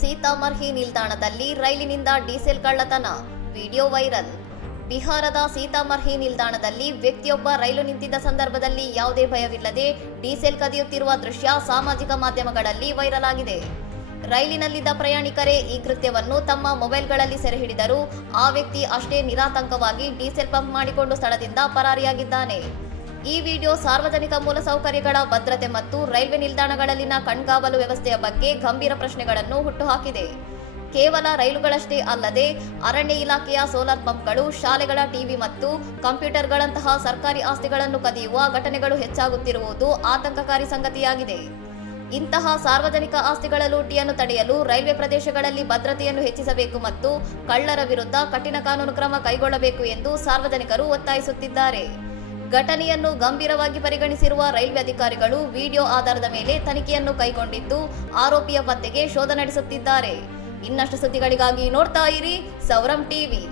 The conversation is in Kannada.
ಸೀತಾಮರ್ಹಿ ನಿಲ್ದಾಣದಲ್ಲಿ ರೈಲಿನಿಂದ ಡೀಸೆಲ್ ಕಳ್ಳತನ, ವಿಡಿಯೋ ವೈರಲ್. ಬಿಹಾರದ ಸೀತಾಮರ್ಹಿ ನಿಲ್ದಾಣದಲ್ಲಿ ವ್ಯಕ್ತಿಯೊಬ್ಬ ರೈಲು ನಿಂತಿದ್ದ ಸಂದರ್ಭದಲ್ಲಿ ಯಾವುದೇ ಭಯವಿಲ್ಲದೆ ಡೀಸೆಲ್ ಕದಿಯುತ್ತಿರುವ ದೃಶ್ಯ ಸಾಮಾಜಿಕ ಮಾಧ್ಯಮಗಳಲ್ಲಿ ವೈರಲ್ ಆಗಿದೆ. ರೈಲಿನಲ್ಲಿದ್ದ ಪ್ರಯಾಣಿಕರೇ ಈ ಕೃತ್ಯವನ್ನು ತಮ್ಮ ಮೊಬೈಲ್ಗಳಲ್ಲಿ ಸೆರೆ ಹಿಡಿದರೂ ಆ ವ್ಯಕ್ತಿ ಅಷ್ಟೇ ನಿರಾತಂಕವಾಗಿ ಡೀಸೆಲ್ ಪಂಪ್ ಮಾಡಿಕೊಂಡು ಸ್ಥಳದಿಂದ ಪರಾರಿಯಾಗಿದ್ದಾನೆ. ಈ ವಿಡಿಯೋ ಸಾರ್ವಜನಿಕ ಮೂಲಸೌಕರ್ಯಗಳ ಭದ್ರತೆ ಮತ್ತು ರೈಲ್ವೆ ನಿಲ್ದಾಣಗಳಲ್ಲಿನ ಕಣ್ಗಾವಲು ವ್ಯವಸ್ಥೆಯ ಬಗ್ಗೆ ಗಂಭೀರ ಪ್ರಶ್ನೆಗಳನ್ನು ಹುಟ್ಟುಹಾಕಿದೆ. ಕೇವಲ ರೈಲುಗಳಷ್ಟೇ ಅಲ್ಲದೆ ಅರಣ್ಯ ಇಲಾಖೆಯ ಸೋಲಾರ್ ಪಂಪ್ಗಳು, ಶಾಲೆಗಳ ಟಿವಿ ಮತ್ತು ಕಂಪ್ಯೂಟರ್ಗಳಂತಹ ಸರ್ಕಾರಿ ಆಸ್ತಿಗಳನ್ನು ಕದಿಯುವ ಘಟನೆಗಳು ಹೆಚ್ಚಾಗುತ್ತಿರುವುದು ಆತಂಕಕಾರಿ ಸಂಗತಿಯಾಗಿದೆ. ಇಂತಹ ಸಾರ್ವಜನಿಕ ಆಸ್ತಿಗಳ ಲೂಟಿಯನ್ನು ತಡೆಯಲು ರೈಲ್ವೆ ಪ್ರದೇಶಗಳಲ್ಲಿ ಭದ್ರತೆಯನ್ನು ಹೆಚ್ಚಿಸಬೇಕು ಮತ್ತು ಕಳ್ಳರ ವಿರುದ್ಧ ಕಠಿಣ ಕಾನೂನು ಕ್ರಮ ಕೈಗೊಳ್ಳಬೇಕು ಎಂದು ಸಾರ್ವಜನಿಕರು ಒತ್ತಾಯಿಸುತ್ತಿದ್ದಾರೆ. ಘಟನೆಯನ್ನು ಗಂಭೀರವಾಗಿ ಪರಿಗಣಿಸಿರುವ ರೈಲ್ವೆ ಅಧಿಕಾರಿಗಳು ವಿಡಿಯೋ ಆಧಾರದ ಮೇಲೆ ತನಿಖೆಯನ್ನು ಕೈಗೊಂಡಿದ್ದು ಆರೋಪಿಯ ಪತ್ತೆಗೆ ಶೋಧ ನಡೆಸುತ್ತಿದ್ದಾರೆ. ಇನ್ನಷ್ಟು ಸುದ್ದಿಗಳಿಗಾಗಿ ನೋಡ್ತಾ ಇರಿ ಸೌರಂ ಟಿವಿ.